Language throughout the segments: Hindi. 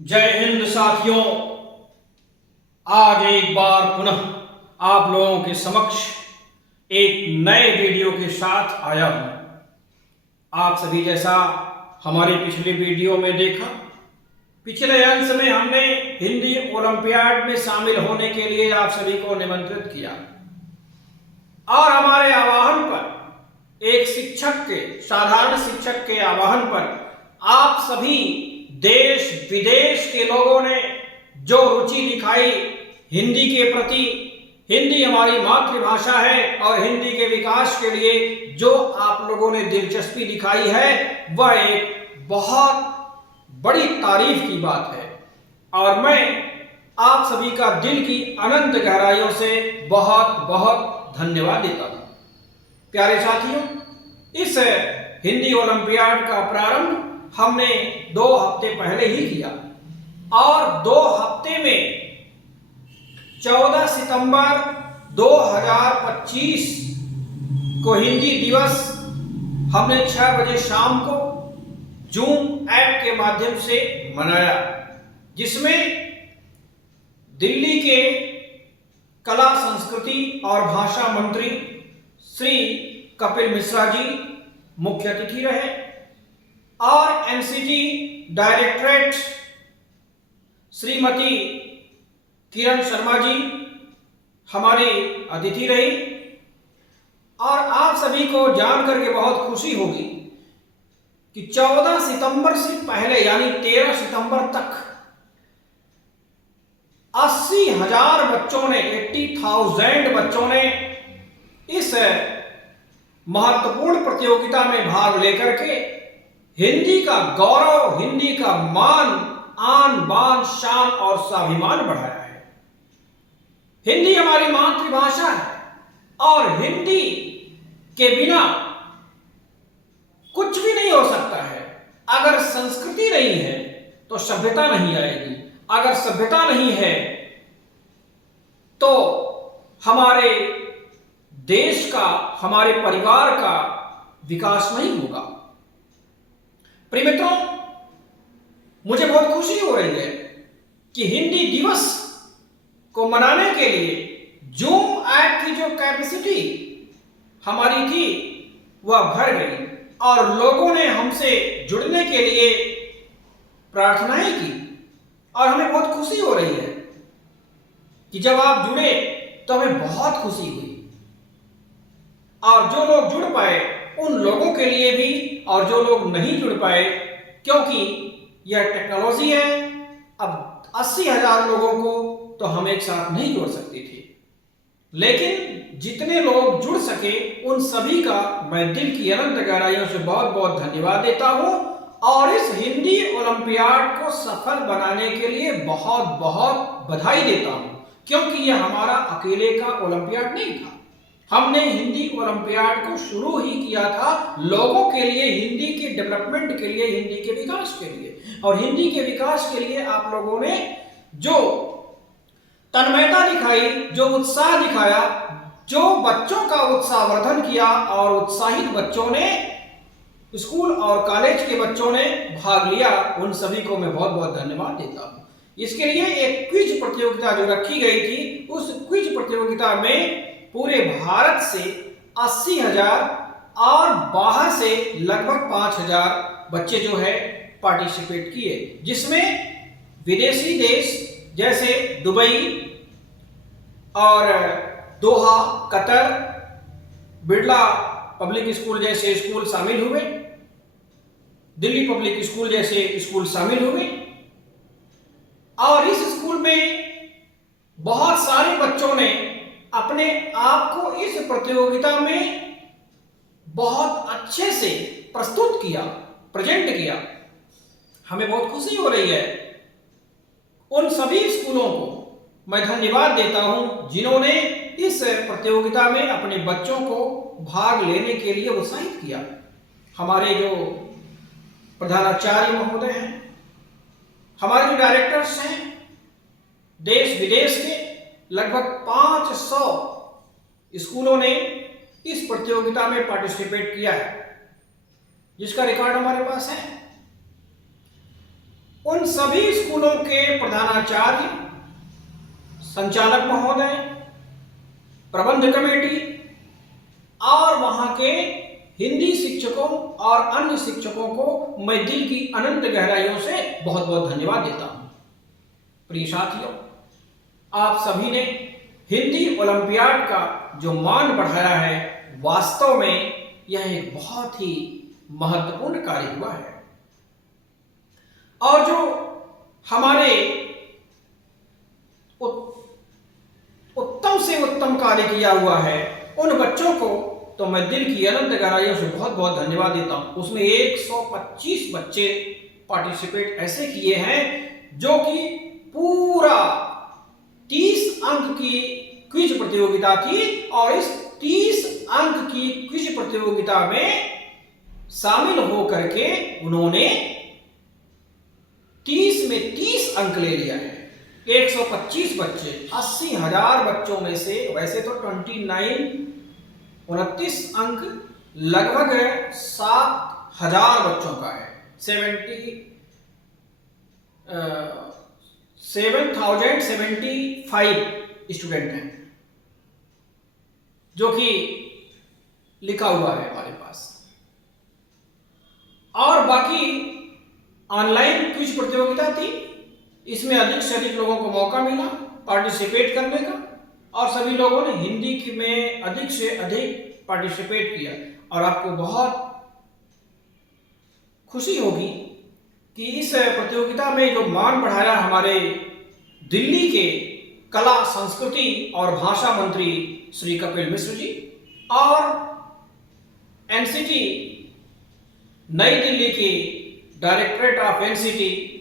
जय हिंद साथियों। आज एक बार पुनः आप लोगों के समक्ष एक नए वीडियो के साथ आया हूं। आप सभी जैसा हमारे पिछले वीडियो में देखा, पिछले अंश में हमने हिंदी ओलंपियाड में शामिल होने के लिए आप सभी को निमंत्रित किया और हमारे आह्वान पर एक शिक्षक के, साधारण शिक्षक के आह्वान पर आप सभी देश विदेश के लोगों ने जो रुचि दिखाई हिंदी के प्रति, हिंदी हमारी मातृभाषा है और हिंदी के विकास के लिए जो आप लोगों ने दिलचस्पी दिखाई है, वह एक बहुत बड़ी तारीफ की बात है और मैं आप सभी का दिल की अनंत गहराइयों से बहुत बहुत धन्यवाद देता हूं। प्यारे साथियों, इस हिंदी ओलंपियाड का प्रारंभ हमने 2 हफ्ते पहले ही किया और 2 हफ्ते में 14 सितंबर 2025 को हिंदी दिवस हमने 6 बजे शाम को जूम ऐप के माध्यम से मनाया, जिसमें दिल्ली के कला संस्कृति और भाषा मंत्री श्री कपिल मिश्रा जी मुख्य अतिथि रहे और एनसीटी डायरेक्टरेट श्रीमती किरण शर्मा जी हमारी अतिथि रही। और आप सभी को जानकर के बहुत खुशी होगी कि 14 सितंबर से पहले यानी 13 सितंबर तक 80,000 बच्चों ने, 80,000 बच्चों ने इस महत्वपूर्ण प्रतियोगिता में भाग लेकर के हिंदी का गौरव, हिंदी का मान, आन बान शान और स्वाभिमान बढ़ाया है। हिंदी हमारी मातृभाषा है और हिंदी के बिना कुछ भी नहीं हो सकता है। अगर संस्कृति नहीं है तो सभ्यता नहीं आएगी, अगर सभ्यता नहीं है तो हमारे देश का, हमारे परिवार का विकास नहीं होगा। प्रिय मित्रों, मुझे बहुत खुशी हो रही है कि हिंदी दिवस को मनाने के लिए जूम ऐप की जो कैपेसिटी हमारी थी वह भर गई और लोगों ने हमसे जुड़ने के लिए प्रार्थनाएं की और हमें बहुत खुशी हो रही है कि जब आप जुड़े तो हमें बहुत खुशी हुई। और जो लोग जुड़ पाए उन लोगों के लिए भी, और जो लोग नहीं जुड़ पाए, क्योंकि यह टेक्नोलॉजी है, अब 80,000 लोगों को तो हम एक साथ नहीं जोड़ सकते थे, लेकिन जितने लोग जुड़ सके उन सभी का मैं दिल की अनंत गहराइयों से बहुत बहुत धन्यवाद देता हूं और इस हिंदी ओलंपियाड को सफल बनाने के लिए बहुत बहुत बधाई देता हूं, क्योंकि यह हमारा अकेले का ओलंपियाड नहीं था। हमने हिंदी ओलंपियाड को शुरू ही किया था लोगों के लिए, हिंदी के डेवलपमेंट के लिए, हिंदी के विकास के लिए। और हिंदी के विकास के लिए आप लोगों ने जो तन्मयता दिखाई, जो उत्साह दिखाया, जो बच्चों का उत्साहवर्धन किया और उत्साहित बच्चों ने, स्कूल और कॉलेज के बच्चों ने भाग लिया, उन सभी को मैं बहुत बहुत धन्यवाद देता हूं। इसके लिए एक क्विज प्रतियोगिता जो रखी गई थी, उस क्विज प्रतियोगिता में पूरे भारत से 80,000 और बाहर से लगभग 5,000 बच्चे जो है पार्टिसिपेट किए, जिसमें विदेशी देश जैसे दुबई और दोहा, कतर, बिरला पब्लिक स्कूल जैसे स्कूल शामिल हुए, दिल्ली पब्लिक स्कूल जैसे स्कूल शामिल हुए। और इस स्कूल में बहुत सारे बच्चों ने अपने आप को इस प्रतियोगिता में बहुत अच्छे से प्रस्तुत किया, प्रेजेंट किया। हमें बहुत खुशी हो रही है। उन सभी स्कूलों को मैं धन्यवाद देता हूं जिन्होंने इस प्रतियोगिता में अपने बच्चों को भाग लेने के लिए उत्साहित किया। हमारे जो प्रधानाचार्य महोदय हैं, हमारे जो डायरेक्टर्स हैं, देश विदेश के लगभग 500 स्कूलों ने इस प्रतियोगिता में पार्टिसिपेट किया है, जिसका रिकॉर्ड हमारे पास है। उन सभी स्कूलों के प्रधानाचार्य, संचालक महोदय, प्रबंध कमेटी और वहां के हिंदी शिक्षकों और अन्य शिक्षकों को मैं दिल की अनंत गहराइयों से बहुत बहुत धन्यवाद देता हूं। प्रिय साथियों, आप सभी ने हिंदी ओलंपियाड का जो मान बढ़ाया है, वास्तव में यह एक बहुत ही महत्वपूर्ण कार्य हुआ है। और जो हमारे उत्तम से उत्तम कार्य किया हुआ है, उन बच्चों को तो मैं दिल की अनंत गहराइयों से बहुत बहुत धन्यवाद देता हूं। उसमें 125 बच्चे पार्टिसिपेट ऐसे किए हैं जो कि पूरा 30 अंक की क्विज प्रतियोगिता थी, और इस 30 अंक की क्विज प्रतियोगिता में शामिल होकर के उन्होंने 30 में 30 अंक ले लिया है। 125 बच्चे 80,000 बच्चों में से, वैसे तो 29 अंक लगभग 7,000 बच्चों का है। 7,075 स्टूडेंट हैं जो कि लिखा हुआ है हमारे पास। और बाकी ऑनलाइन क्विज प्रतियोगिता थी, इसमें अधिक से अधिक लोगों को मौका मिला पार्टिसिपेट करने का, और सभी लोगों ने हिंदी में अधिक से अधिक पार्टिसिपेट किया। और आपको बहुत खुशी होगी कि इस प्रतियोगिता में जो मान बढ़ाया हमारे दिल्ली के कला, संस्कृति और भाषा मंत्री श्री कपिल मिश्र जी, और एनसीटी नई दिल्ली की directorate of NCT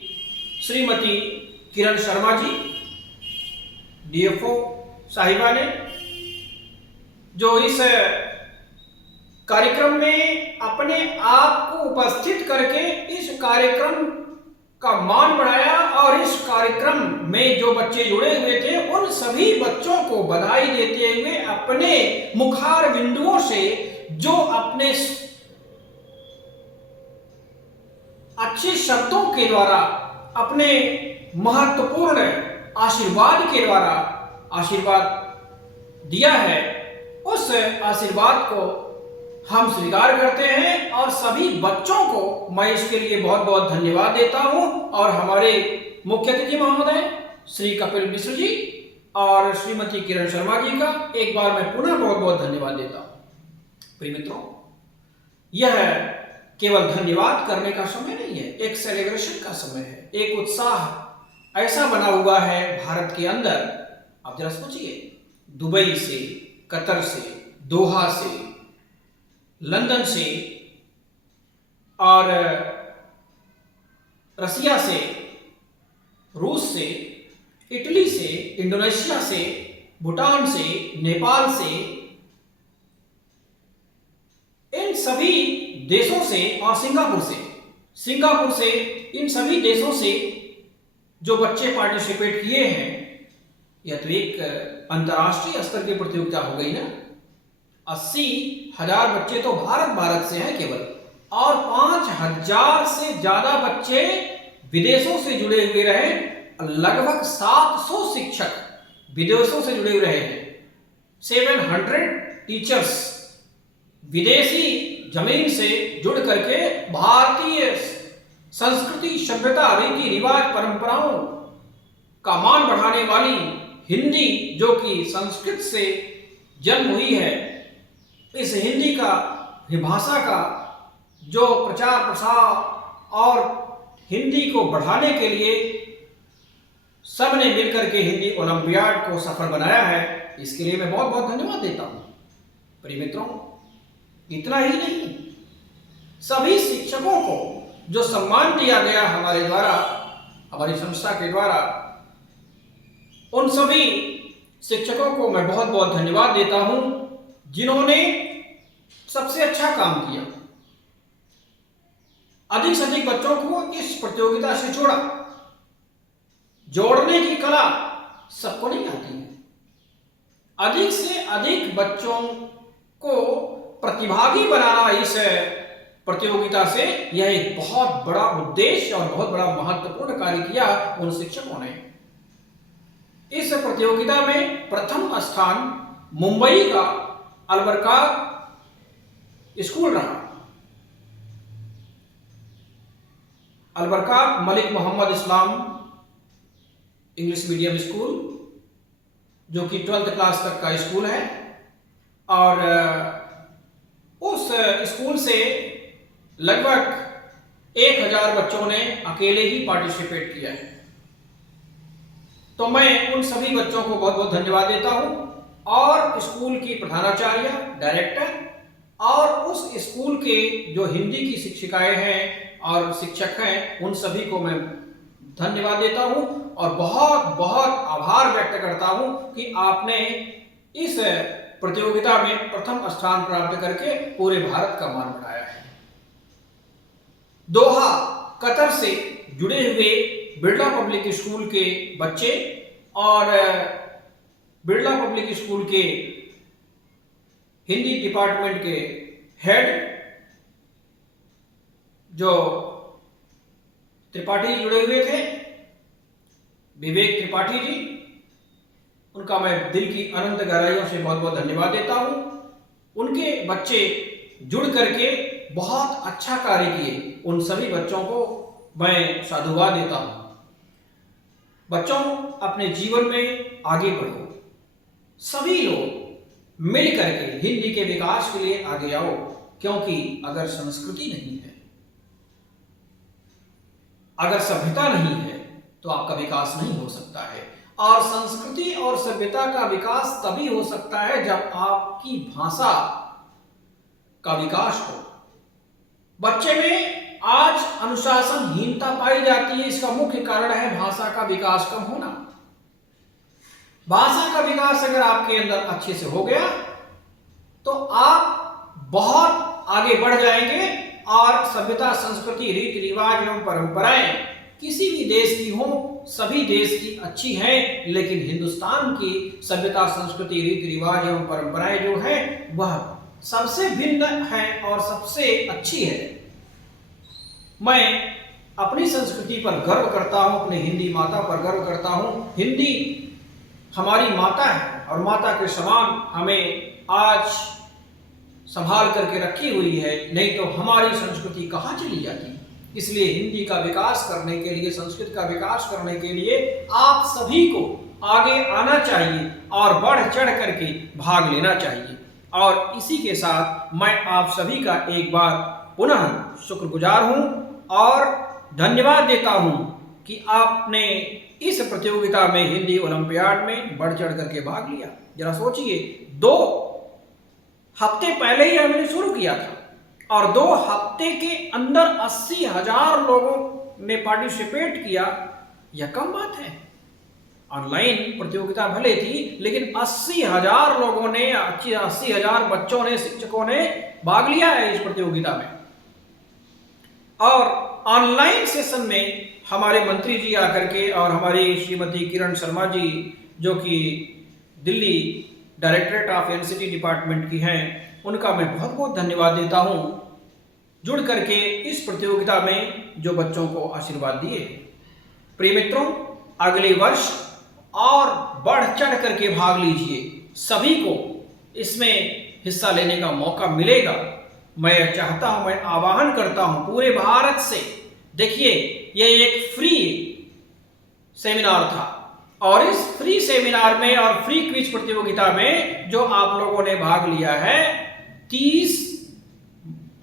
Shrimati Kiran Sharma ji, DFO साहिबा ने, जो इस कार्यक्रम में अपने आप को उपस्थित करके इस कार्यक्रम का मान बढ़ाया, और इस कार्यक्रम में जो बच्चे जुड़े हुए थे उन सभी बच्चों को बधाई देते हुए अपने मुखार बिंदुओं से जो अपने अच्छे शब्दों के द्वारा, अपने महत्वपूर्ण आशीर्वाद के द्वारा आशीर्वाद दिया है, उस आशीर्वाद को हम स्वीकार करते हैं। और सभी बच्चों को मैं इसके लिए बहुत बहुत धन्यवाद देता हूं, और हमारे मुख्य अतिथि महोदय श्री कपिल मिश्र जी और श्रीमती किरण शर्मा जी का एक बार मैं पुनः बहुत बहुत धन्यवाद देता हूं। प्रिय मित्रों, यह केवल धन्यवाद करने का समय नहीं है, एक सेलिब्रेशन का समय है। एक उत्साह ऐसा बना हुआ है भारत के अंदर। आप जरा सोचिए, दुबई से, कतर से, दोहा से, लंदन से, और रसिया से, रूस से, इटली से, इंडोनेशिया से, भूटान से, नेपाल से, इन सभी देशों से, और सिंगापुर से, इन सभी देशों से जो बच्चे पार्टिसिपेट किए हैं, यह तो एक अंतर्राष्ट्रीय स्तर की प्रतियोगिता हो गई ना। 80,000 बच्चे तो भारत से हैं केवल, और 5,000 से ज्यादा बच्चे विदेशों से जुड़े हुए रहे। लगभग 700 शिक्षक विदेशों से जुड़े हुए रहे हैं। 700 टीचर्स विदेशी जमीन से जुड़ करके भारतीय संस्कृति, सभ्यता, रीति रिवाज, परंपराओं का मान बढ़ाने वाली हिंदी, जो कि संस्कृत से जन्म हुई है, इस हिंदी का, भाषा का जो प्रचार प्रसार और हिंदी को बढ़ाने के लिए सबने मिलकर के हिंदी ओलंपियाड को सफल बनाया है, इसके लिए मैं बहुत बहुत धन्यवाद देता हूं। प्रिय मित्रों, इतना ही नहीं, सभी शिक्षकों को जो सम्मान दिया गया हमारे द्वारा, हमारी संस्था के द्वारा, उन सभी शिक्षकों को मैं बहुत बहुत धन्यवाद देता हूं जिन्होंने सबसे अच्छा काम किया। अधिक से अधिक बच्चों को इस प्रतियोगिता से जोड़ा। जोड़ने की कला सबको नहीं आती है। अधिक से अधिक बच्चों को प्रतिभागी बनाना इस प्रतियोगिता से यह एक बहुत बड़ा उद्देश्य और बहुत बड़ा महत्वपूर्ण कार्य किया उन शिक्षकों ने। इस प्रतियोगिता में प्रथम स्थान मुंबई का अलबरकात स्कूल रहा। अलबरकात मलिक मोहम्मद इस्लाम इंग्लिश मीडियम स्कूल, जो कि 12th क्लास तक का स्कूल है, और उस स्कूल से लगभग 1000 बच्चों ने अकेले ही पार्टिसिपेट किया है। तो मैं उन सभी बच्चों को बहुत बहुत धन्यवाद देता हूं, और स्कूल की प्रधानाचार्य, डायरेक्टर और उस स्कूल के जो हिंदी की शिक्षिकाएं हैं और शिक्षक हैं, उन सभी को मैं धन्यवाद देता हूं और बहुत बहुत आभार व्यक्त करता हूं कि आपने इस प्रतियोगिता में प्रथम स्थान प्राप्त करके पूरे भारत का मान बढ़ाया है। दोहा, कतर से जुड़े हुए बिरला पब्लिक स्कूल के बच्चे और बिरला पब्लिक स्कूल के हिंदी डिपार्टमेंट के हेड जो त्रिपाठी जुड़े हुए थे, विवेक त्रिपाठी जी, उनका मैं दिल की अनंत गहराइयों से बहुत बहुत धन्यवाद देता हूं। उनके बच्चे जुड़ करके बहुत अच्छा कार्य किए, उन सभी बच्चों को मैं साधुवाद देता हूं। बच्चों, अपने जीवन में आगे बढ़ो, सभी लोग मिल करके हिंदी के विकास के लिए आगे आओ, क्योंकि अगर संस्कृति नहीं है, अगर सभ्यता नहीं है, तो आपका विकास नहीं हो सकता है। और संस्कृति और सभ्यता का विकास तभी हो सकता है जब आपकी भाषा का विकास हो। बच्चे में आज अनुशासनहीनता पाई जाती है, इसका मुख्य कारण है भाषा का विकास कम होना। भाषा का विकास अगर आपके अंदर अच्छे से हो गया तो आप बहुत आगे बढ़ जाएंगे, और सभ्यता, संस्कृति, रीति रिवाज एवं परंपराएं किसी भी देश की हो, सभी देश की अच्छी हैं, लेकिन हिंदुस्तान की सभ्यता, संस्कृति, रीति रिवाज एवं परंपराएं जो है वह सबसे भिन्न है और सबसे अच्छी है। मैं अपनी संस्कृति पर गर्व करता हूं, अपनी हिंदी माता पर गर्व करता हूं। हिंदी हमारी माता है और माता के समान हमें आज संभाल करके रखी हुई है, नहीं तो हमारी संस्कृति कहाँ चली जाती। इसलिए हिंदी का विकास करने के लिए, संस्कृत का विकास करने के लिए आप सभी को आगे आना चाहिए और बढ़ चढ़ करके भाग लेना चाहिए। और इसी के साथ मैं आप सभी का एक बार पुनः शुक्रगुजार हूं और धन्यवाद देता हूं कि आपने इस प्रतियोगिता में, हिंदी ओलंपियाड में बढ़ चढ़ करके भाग लिया। जरा सोचिए, 2 हफ्ते पहले ही हमने शुरू किया था और 2 हफ्ते के अंदर 80,000 लोगों ने पार्टिसिपेट किया। यह कम बात है। ऑनलाइन प्रतियोगिता भले थी, लेकिन 80,000 लोगों ने, 80,000 बच्चों ने, शिक्षकों ने भाग लिया है इस प्रतियोगिता में। और ऑनलाइन सेशन में हमारे मंत्री जी आकर के और हमारी श्रीमती किरण शर्मा जी, जो कि Delhi directorate of NCT department की हैं, उनका मैं बहुत बहुत धन्यवाद देता हूं, जुड़ करके इस प्रतियोगिता में जो बच्चों को आशीर्वाद दिए। प्रिय मित्रों, अगले वर्ष और बढ़ चढ़ करके भाग लीजिए, सभी को इसमें हिस्सा लेने का मौका मिलेगा। मैं चाहता हूं, मैं आह्वान करता हूं पूरे भारत से। देखिए, यह एक फ्री सेमिनार था और इस फ्री सेमिनार में और फ्री क्विज प्रतियोगिता में जो आप लोगों ने भाग लिया है, 30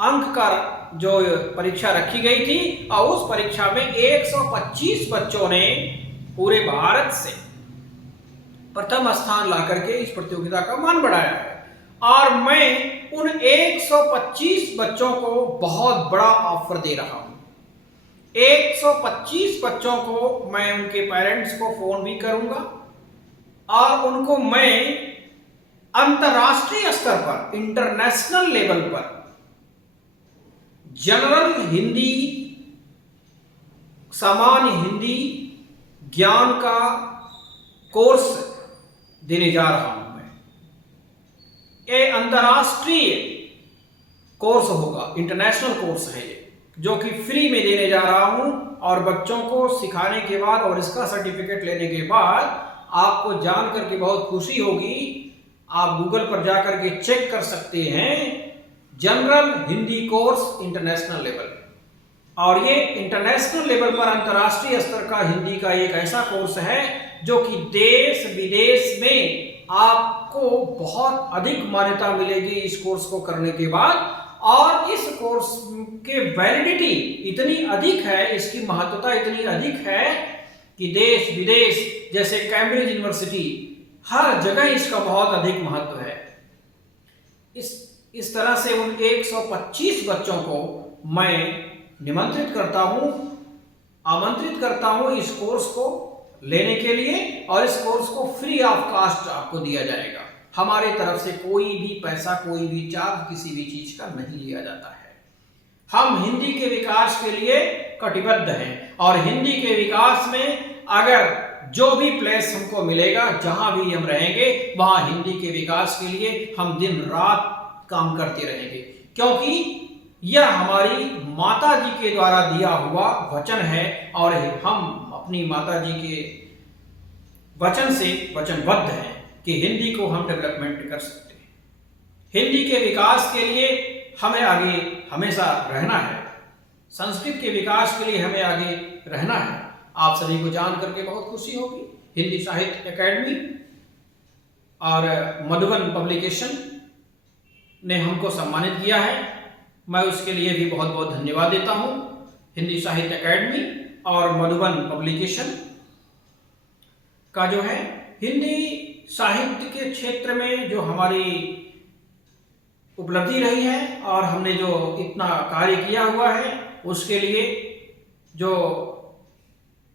अंक का जो परीक्षा रखी गई थी और उस परीक्षा में 125 बच्चों ने पूरे भारत से प्रथम स्थान ला करके इस प्रतियोगिता का मान बढ़ाया है। और मैं उन 125 बच्चों को बहुत बड़ा ऑफर दे रहा हूं। 125 बच्चों को मैं उनके पेरेंट्स को फोन भी करूंगा और उनको मैं अंतर्राष्ट्रीय स्तर पर, इंटरनेशनल लेवल पर जनरल हिंदी, सामान्य हिंदी ज्ञान का कोर्स देने जा रहा हूं। मैं ये अंतर्राष्ट्रीय कोर्स होगा, इंटरनेशनल कोर्स है ये, जो कि फ्री में देने जा रहा हूं। और बच्चों को सिखाने के बाद और इसका सर्टिफिकेट लेने के बाद आपको जान करके बहुत खुशी होगी। आप गूगल पर जाकर के चेक कर सकते हैं, general Hindi course international level. और ये इंटरनेशनल लेवल पर अंतर्राष्ट्रीय स्तर का हिंदी का एक ऐसा कोर्स है जो कि देश विदेश में आपको बहुत अधिक मान्यता मिलेगी इस कोर्स को करने के बाद। और इस कोर्स के वैलिडिटी इतनी अधिक है, इसकी महत्वता इतनी अधिक है कि देश विदेश जैसे कैम्ब्रिज यूनिवर्सिटी हर जगह इसका बहुत अधिक महत्व है। इस तरह से उन 125 बच्चों को मैं निमंत्रित करता हूं, आमंत्रित करता हूं इस कोर्स को लेने के लिए। और इस कोर्स को फ्री ऑफ कास्ट आपको दिया जाएगा। हमारे तरफ से कोई भी पैसा, कोई भी चार्ज किसी भी चीज का नहीं लिया जाता है। हम हिंदी के विकास के लिए कटिबद्ध हैं और हिंदी के विकास में अगर जो भी प्लेस हमको मिलेगा, जहां भी हम रहेंगे, वहां हिंदी के विकास के लिए हम दिन रात काम करते रहेंगे, क्योंकि यह हमारी माता जी के द्वारा दिया हुआ वचन है और हम अपनी माता जी के वचन से वचनबद्ध हैं कि हिंदी को हम डेवलपमेंट कर सकते हैं। हिंदी के विकास के लिए हमें आगे हमेशा रहना है, संस्कृत के विकास के लिए हमें आगे रहना है। आप सभी को जान करके बहुत खुशी होगी, हिंदी साहित्य एकेडमी और मधुबन पब्लिकेशन ने हमको सम्मानित किया है। मैं उसके लिए भी बहुत बहुत धन्यवाद देता हूं। हिंदी साहित्य एकेडमी और मधुबन पब्लिकेशन का जो है हिंदी साहित्य के क्षेत्र में जो हमारी उपलब्धि रही है और हमने जो इतना कार्य किया हुआ है, उसके लिए जो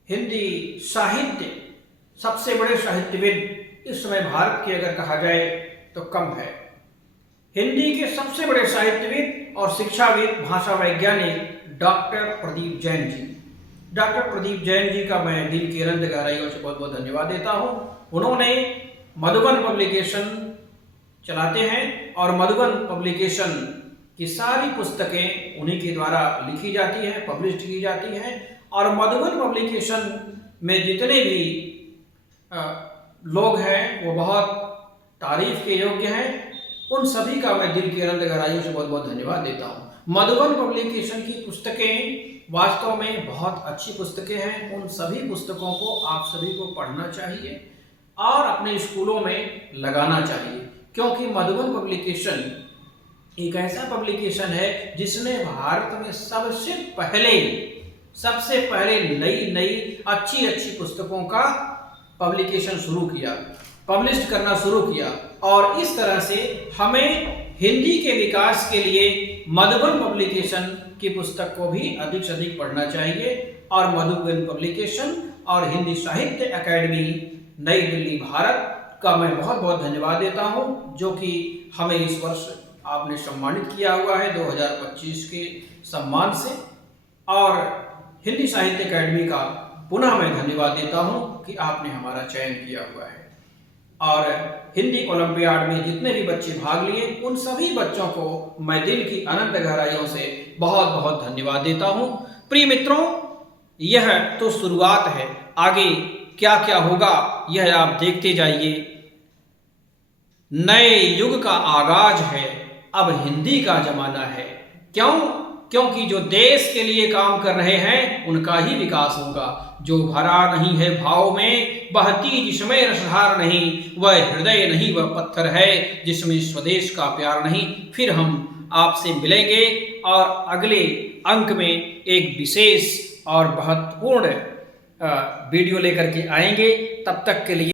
हिंदी साहित्य सबसे बड़े साहित्यविद इस समय भारत के अगर कहा जाए तो कम है। हिंदी के सबसे बड़े साहित्यविद और शिक्षाविद, भाषा वैज्ञानिक डॉक्टर प्रदीप जैन जी। डॉक्टर प्रदीप जैन जी का मैं दिल की अनंत गहराइयों से बहुत बहुत धन्यवाद देता हूं। उन्होंने मधुबन पब्लिकेशन चलाते हैं और मधुबन पब्लिकेशन की सारी पुस्तकें उन्हीं के द्वारा लिखी जाती हैं, पब्लिश की जाती हैं। और मधुबन पब्लिकेशन में जितने भी लोग हैं वो बहुत तारीफ के योग्य हैं। उन सभी का मैं दिल की अनंत गहराइयों से बहुत बहुत धन्यवाद देता हूँ। मधुबन पब्लिकेशन की पुस्तकें वास्तव में बहुत अच्छी पुस्तकें हैं। उन सभी पुस्तकों को आप सभी को पढ़ना चाहिए और अपने स्कूलों में लगाना चाहिए, क्योंकि मधुबन पब्लिकेशन एक ऐसा पब्लिकेशन है जिसने भारत में सबसे पहले नई अच्छी पुस्तकों का पब्लिकेशन शुरू किया, पब्लिश करना शुरू किया। और इस तरह से हमें हिंदी के विकास के लिए मधुबन पब्लिकेशन की पुस्तक को भी अधिक से अधिक पढ़ना चाहिए। और मधुबन पब्लिकेशन और हिंदी साहित्य एकेडमी नई दिल्ली भारत का मैं बहुत बहुत धन्यवाद देता हूं, जो कि हमें इस वर्ष आपने सम्मानित किया हुआ है 2025 के सम्मान से। और हिंदी साहित्य एकेडमी का पुनः मैं धन्यवाद देता हूं कि आपने हमारा चयन किया हुआ है। और हिंदी ओलंपियाड में जितने भी बच्चे भाग लिए, उन सभी बच्चों को मैं दिल की अनंत गहराइयों से बहुत बहुत धन्यवाद देता हूं। प्रिय मित्रों, यह तो शुरुआत है, आगे क्या क्या होगा यह आप देखते जाइए। नए युग का आगाज है, अब हिंदी का जमाना है। क्योंकि जो देश के लिए काम कर रहे हैं उनका ही विकास होगा। जो भरा नहीं है भाव में, बहती जिसमें रसधार नहीं, वह हृदय नहीं वह पत्थर है जिसमें स्वदेश का प्यार नहीं। फिर हम आपसे मिलेंगे और अगले अंक में एक विशेष और महत्वपूर्ण वीडियो लेकर के आएंगे। तब तक के लिए